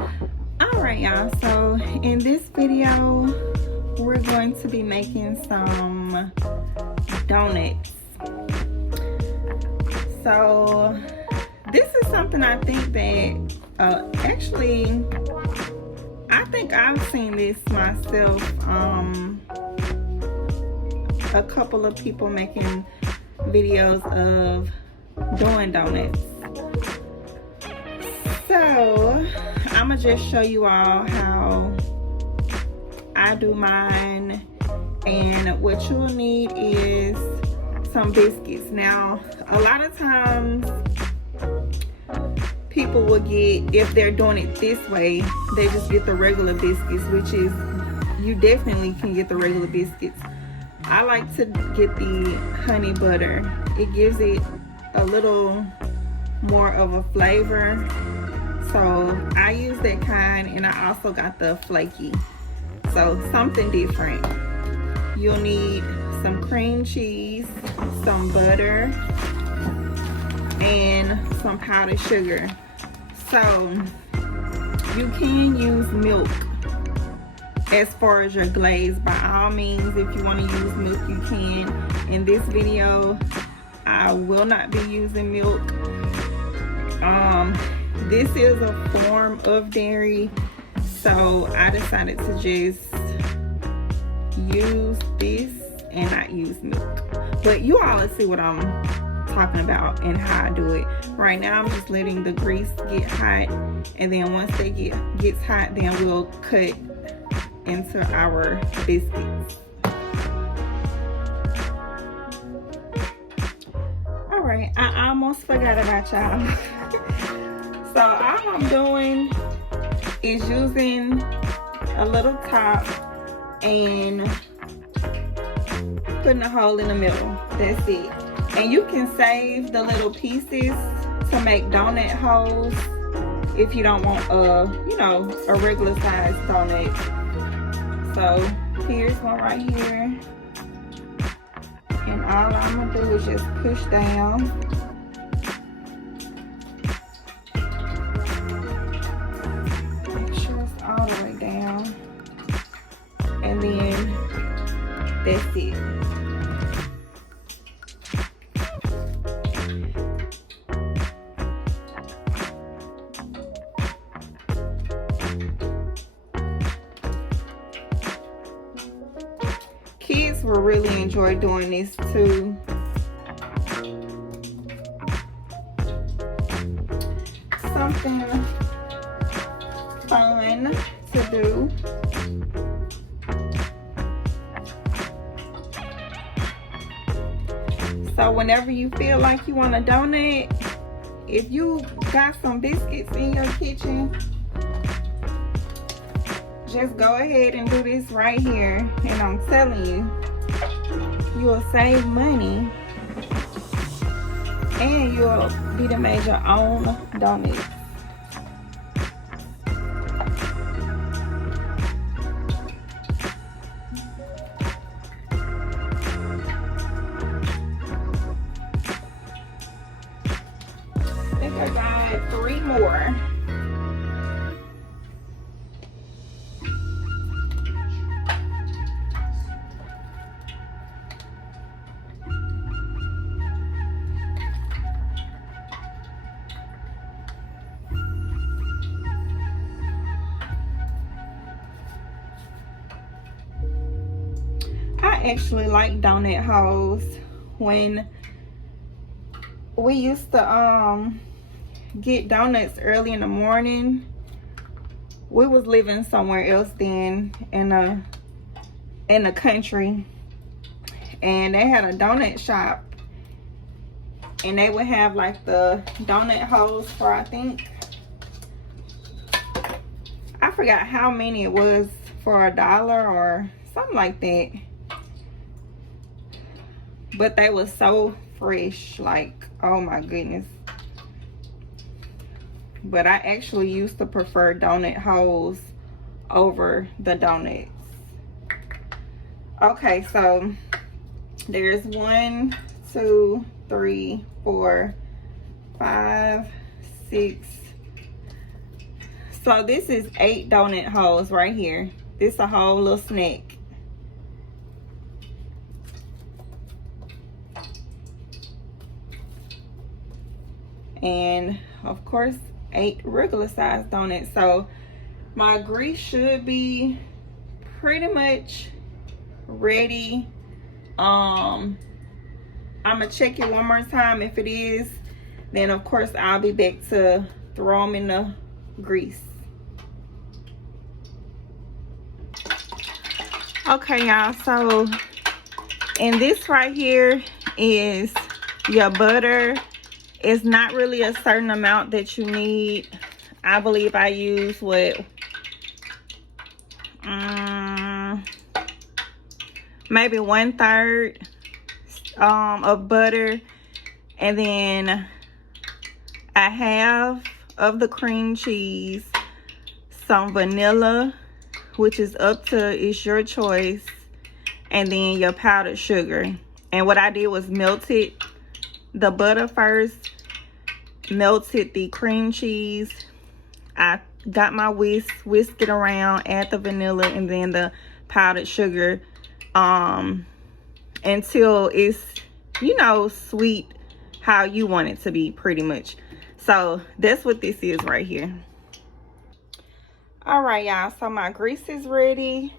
Alright y'all, so in this video we're going to be making some donuts. So this is something I think that actually I think I've seen this myself. A couple of people making videos of doing donuts. So I'm gonna just show you all how I do mine, and what you'll need is some biscuits. Now a lot of times people will get, if they're doing it this way, they just get the regular biscuits, which is, you definitely can get the regular biscuits. I like to get the honey butter. It gives it a little more of a flavor. So I use that kind, and I also got the flaky. So something different. You'll need some cream cheese, some butter, and some powdered sugar. So you can use milk as far as your glaze. By all means, if you want to use milk, you can. In this video, I will not be using milk. This is a form of dairy, so I decided to just use this and not use milk. But you all will see what I'm talking about and how I do it. Right now I'm just letting the grease get hot, and then once they gets hot, then we'll cut into our biscuits. All right, I almost forgot about y'all. So all I'm doing is using a little top and putting a hole in the middle. That's it. And you can save the little pieces to make donut holes if you don't want a regular size donut. So here's one right here, and all I'm gonna do is just push down. Make sure it's all the way down, and then that's it. Kids will really enjoy doing this too. Something fun to do. So whenever you feel like you want a donut, if you got some biscuits in your kitchen, just go ahead and do this right here, and I'm telling you, you will save money and you'll be to make your own donuts. I think I got 3 more. I actually like donut holes. When we used to get donuts early in the morning, we was living somewhere else then, in the country, and they had a donut shop, and they would have like the donut holes for, I forgot how many it was, for $1 or something like that. But they were so fresh, like, oh my goodness. But I actually used to prefer donut holes over the donuts. Okay, so there's 1, 2, 3, 4, 5, 6, So this is 8 donut holes right here. This a whole little snack. And of course 8 regular size donuts. So my grease should be pretty much ready. I'm gonna check it one more time. If it is, then of course I'll be back to throw them in the grease. Okay, y'all, so and this right here is your butter. It's not really a certain amount that you need. I believe I use what, maybe 1/3 of butter, and then a half of the cream cheese, some vanilla, which is up to, it's your choice, and then your powdered sugar. And what I did was melted the butter first, melted the cream cheese. I got my whisk it around, add the vanilla and then the powdered sugar until it's, you know, sweet how you want it to be, pretty much. So that's what this is right here. All right, y'all, so my grease is ready.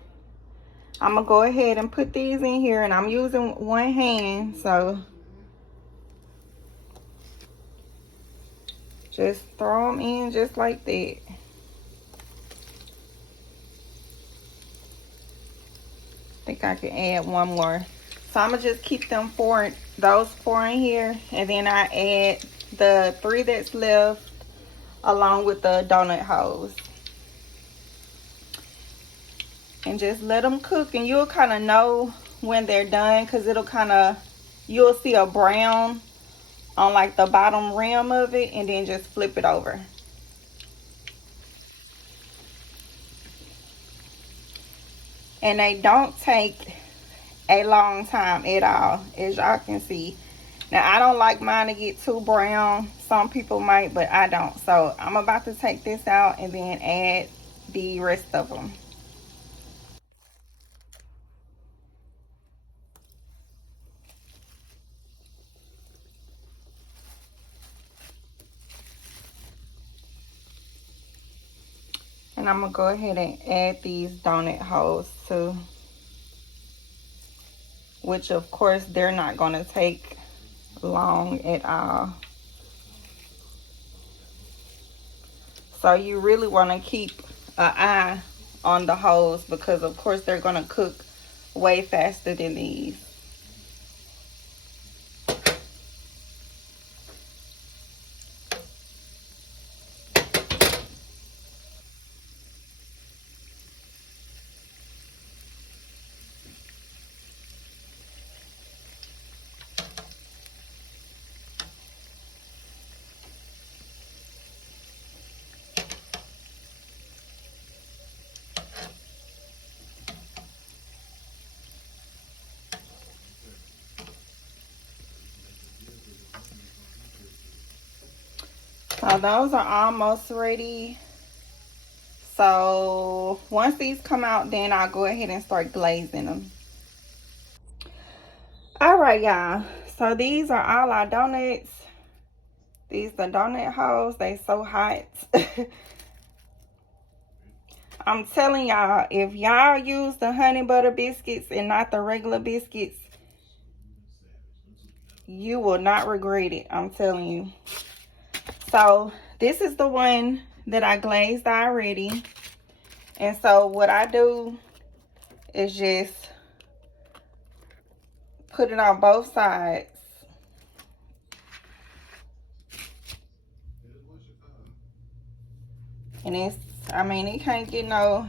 I'm gonna go ahead and put these in here, and I'm using one hand, so just throw them in just like that. I think I can add one more. So I'm gonna just keep them those four in here, and then I add the 3 that's left along with the donut holes. And just let them cook, and you'll kind of know when they're done, because it'll kind of, you'll see a brown on like the bottom rim of it, and then just flip it over. And they don't take a long time at all, as y'all can see. Now I don't like mine to get too brown. Some people might, but I don't. So I'm about to take this out and then add the rest of them. And I'm gonna go ahead and add these donut holes too, which of course they're not gonna take long at all. So you really wanna keep an eye on the holes, because of course they're gonna cook way faster than these. So those are almost ready. So once these come out, then I'll go ahead and start glazing them. All right, y'all. So these are all our donuts. These are donut holes. They so hot. I'm telling y'all, if y'all use the honey butter biscuits and not the regular biscuits, you will not regret it. I'm telling you. So this is the one that I glazed already. And so what I do is just put it on both sides. And it's, I mean, it can't get no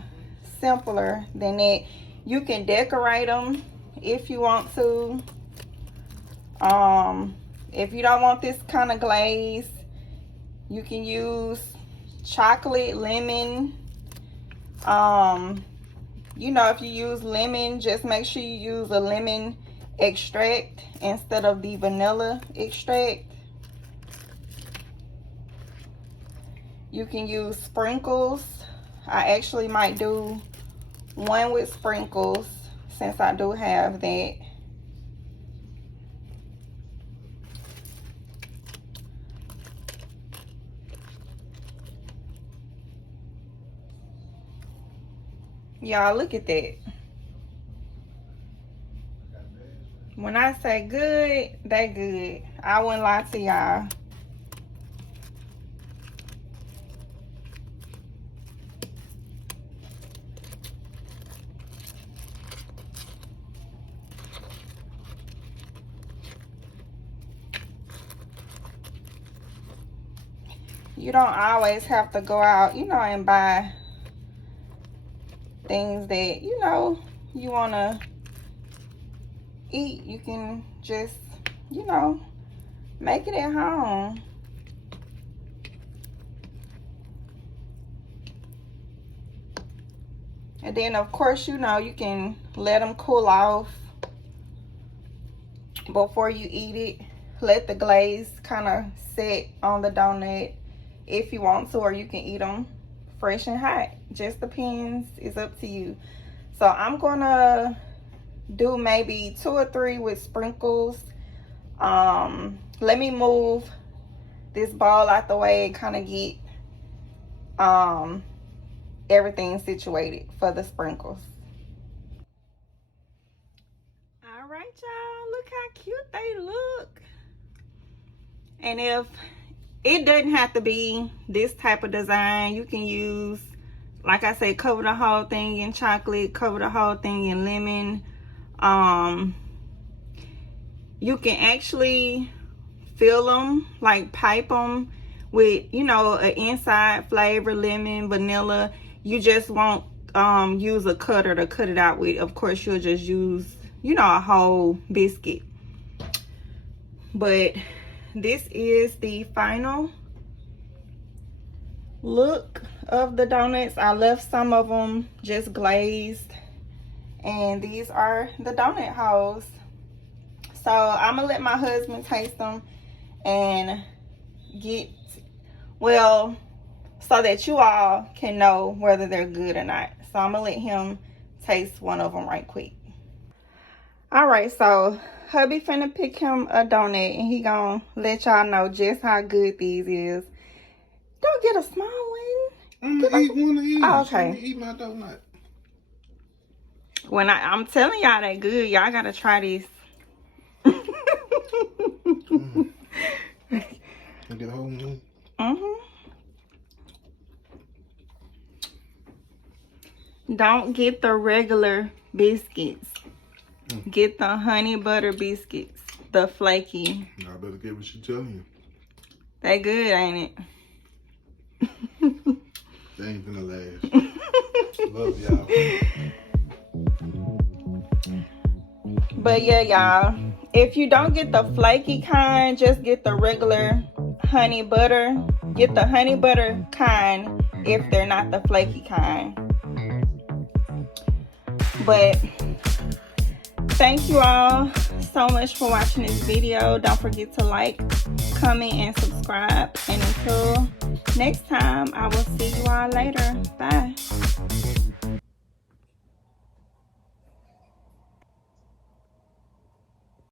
simpler than that. You can decorate them if you want to. If you don't want this kind of glaze, you can use chocolate, lemon. You know, if you use lemon, just make sure you use a lemon extract instead of the vanilla extract. You can use sprinkles. I actually might do one with sprinkles since I do have that. Y'all, look at that. When I say good, they good. I wouldn't lie to y'all. You don't always have to go out, you know, and buy things that, you know, you want to eat. You can just, you know, make it at home. And then, of course, you know, you can let them cool off before you eat it. Let the glaze kind of set on the donut if you want to, or you can eat them fresh and hot. Just depends. It's up to you. So I'm gonna do maybe 2 or 3 with sprinkles. Let me move this ball out the way and kind of get everything situated for the sprinkles. All right, y'all, look how cute they look. And if it doesn't have to be this type of design, you can use, like I said, cover the whole thing in chocolate, cover the whole thing in lemon. You can actually fill them, like pipe them with, you know, an inside flavor, lemon, vanilla. You just won't use a cutter to cut it out with. Of course, you'll just use, you know, a whole biscuit. But this is the final look of the donuts. I left some of them just glazed, and these are the donut holes. So I'm gonna let my husband taste them and get, well, so that you all can know whether they're good or not. So I'm gonna let him taste one of them right quick. All right, so hubby finna pick him a donut, and he gonna let y'all know just how good these is. Don't get a small one. I'm gonna eat one of these. Oh, okay. I'm gonna eat my donut. When I'm telling y'all they good, y'all gotta try this. I get a whole one. Don't get the regular biscuits. Get the honey butter biscuits, the flaky. I better get what she telling you. They good, ain't it? They ain't gonna last. Love y'all. But yeah, y'all, if you don't get the flaky kind, just get the regular honey butter. Get the honey butter kind if they're not the flaky kind. But thank you all so much for watching this video. Don't forget to like, comment, and subscribe. And until next time, I will see you all later. Bye.